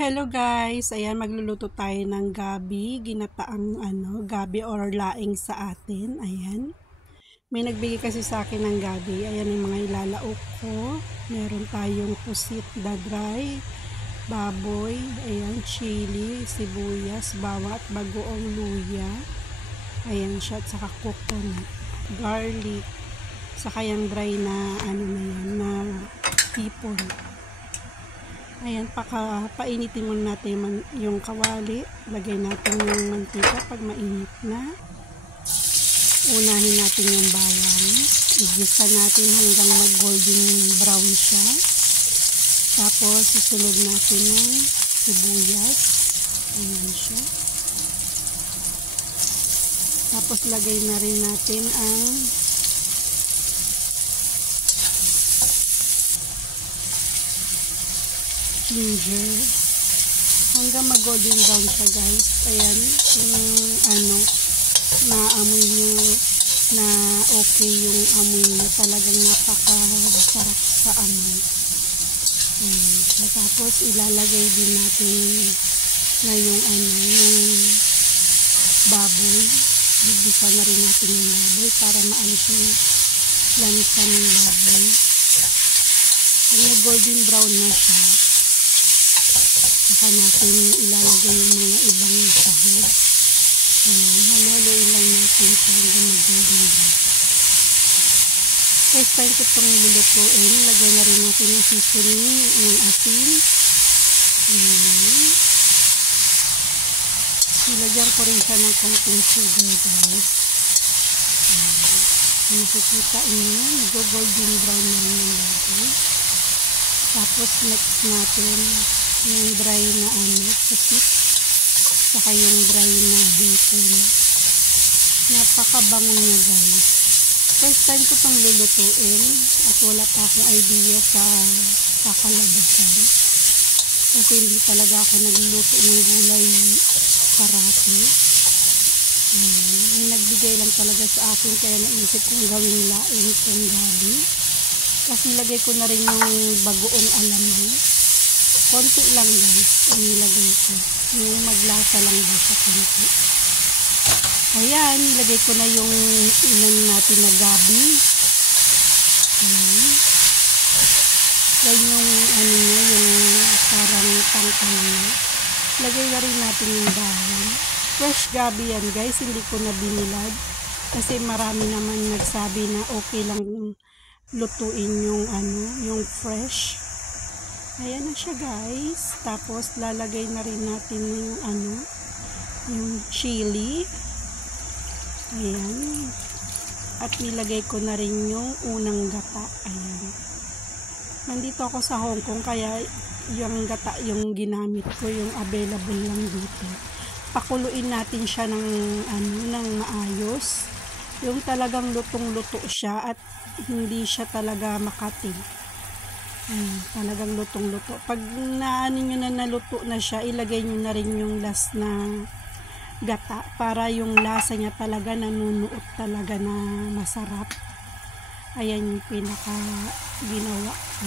Hello guys, ayan magluluto tayo ng gabi, ginataang gabi or laing sa atin. Ayan. May nagbigay kasi sa akin ng gabi. Ayan yung mga ilalaok ko. Meron tayong pusit na dry, baboy, ayan, chili, sibuyas, bawang at bagoong luya. Ayan siya, at saka coconut, garlic, saka yung dry na na hipon. Ayan, painitin muna natin yung kawali. Lagay natin yung mantika pag mainit na. Unahin natin yung bawang. Igisa natin hanggang mag golden brown siya. Tapos susunod natin ng sibuyas. Ayan siya. Tapos lagay na rin natin ang ginger hanggang mag golden brown siya guys. Ayan yung naamoy nyo na okay yung amoy nyo, talagang napakasarap sa amoy. So, tapos ilalagay din natin na yung baboy. Gigisa na rin natin yung baboy para maalis yung lansa ng baboy. Pag nag golden brown na siya, saka natin ilalagay yung mga ibang sahog. Halo-haloin lang natin sa hanggang mag-golden brown. First time ko itong lulutuin, lagyan na rin natin yung seasoning ng asin. Ilagyan ko rin siya ng konting sugar guys. Nakikita nyo, nag-golden brown na rin yung baboy. Tapos next natin yung dry na pusit, saka yung dry na hipon. Napakabango niya guys. First time ko itong lulutuin at wala pa akong idea sa kakalabasan. Kasi hindi talaga ako nagluluto ng gulay parati. May nagbigay lang talaga sa akin kaya naisip kong gawing laing itong gabi. Kasi lagay ko na rin yung bagoong alamang. Konti lang guys ang nilagay ko. Yung maglasa lang ba sa konti. Ayan, nilagay ko na yung natin na gabi. Yan yung yung parang tangkay na. Lagay na rin natin yung dahon. Fresh gabi yan guys, hindi ko na binilad. Kasi marami naman nagsabi na okay lang lutuin yung fresh. Ayan na siya guys. Tapos lalagay na rin natin yung chili. Ayan. At nilagay ko na rin yung unang gata. Ayan. Nandito ako sa Hong Kong kaya yung gata yung ginamit ko, yung available lang dito. Pakuluin natin siya ng maayos. Yung talagang lutong-luto siya at hindi siya talaga makati. Talagang lutong-luto. Pag nyo na naluto na siya, ilagay nyo na rin yung last na gata para yung lasa niya talaga nanunuot talaga na masarap. Ayan yung pinaka ginawa ko.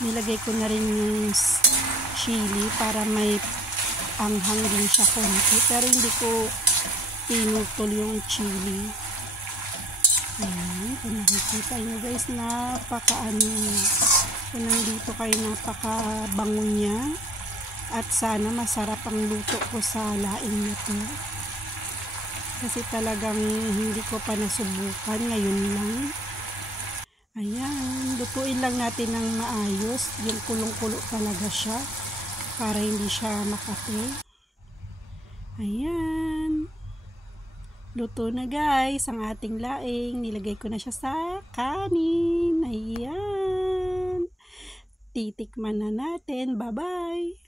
Nilagay ko na rin yung chili para may anghang din siya konti. Pero hindi ko pinutol yung chili. Ayan, kung nakikita nyo guys, kung nandito kayo, napakabango niya. At sana masarap ang luto ko sa laing nito. Kasi talagang hindi ko pa nasubukan, ngayon lang. Ayan, lutuin lang natin ng maayos. Yung kulong-kulo talaga siya para hindi siya makati. Ayan. Luto na guys ang ating laing. Nilagay ko na siya sa kanin. Ayan. Titikman na natin. Bye-bye.